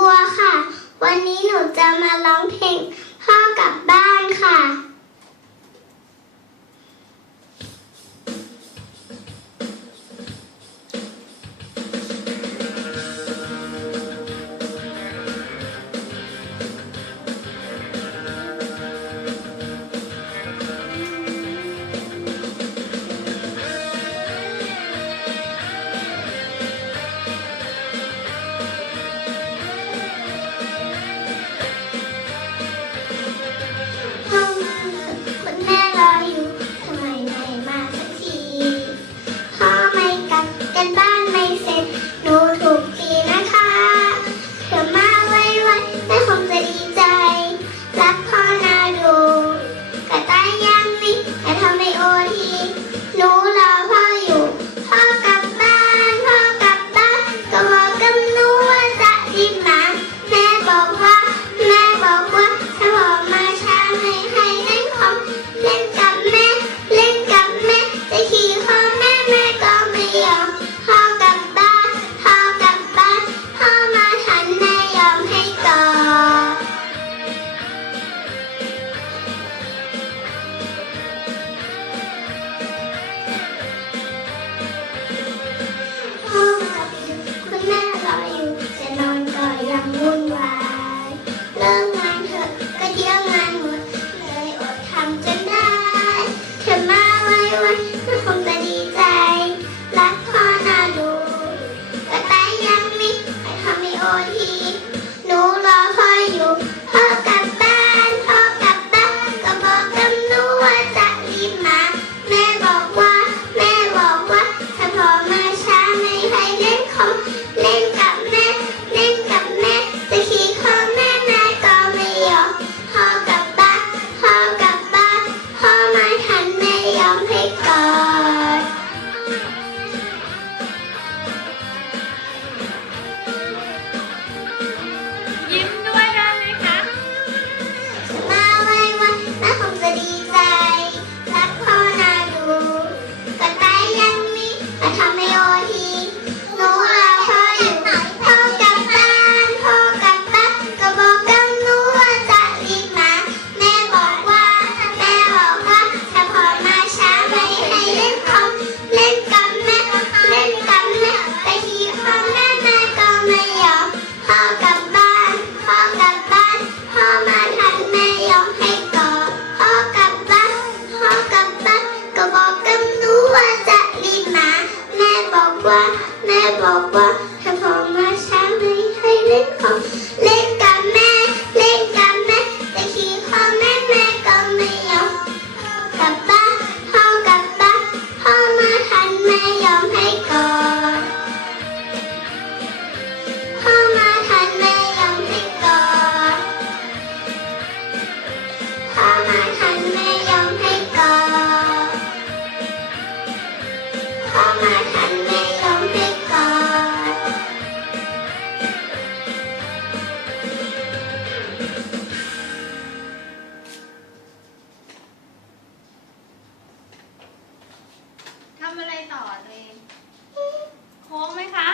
多汗 ทีหนูรอพ่ออยู่พ่อกลับบ้านพ่อกลับบ้านก็บอกกับหนูว่าจะรีบมา แม่บอกว่า แม่บอกว่า ถ้าพอมาช้าไม่ให้เล่นของา แม่บอกว่า ถ้าพอมาช้าไม่ให้เล่นของ เล่นกับแม่ เล่นกับแม่แต่ขี้พ่อแม่แม่ก็ไม่ยอมกับบ้านพ่อกับบ้านพ่อมาทันแม่ยอมให้ก่อนพ่อมาทันแม่ยอมให้ก่อนพ่อมาทันแม่ยอมให้ก่อนพ่อมา ทำอะไรต่อเลยโค้งไหมคะ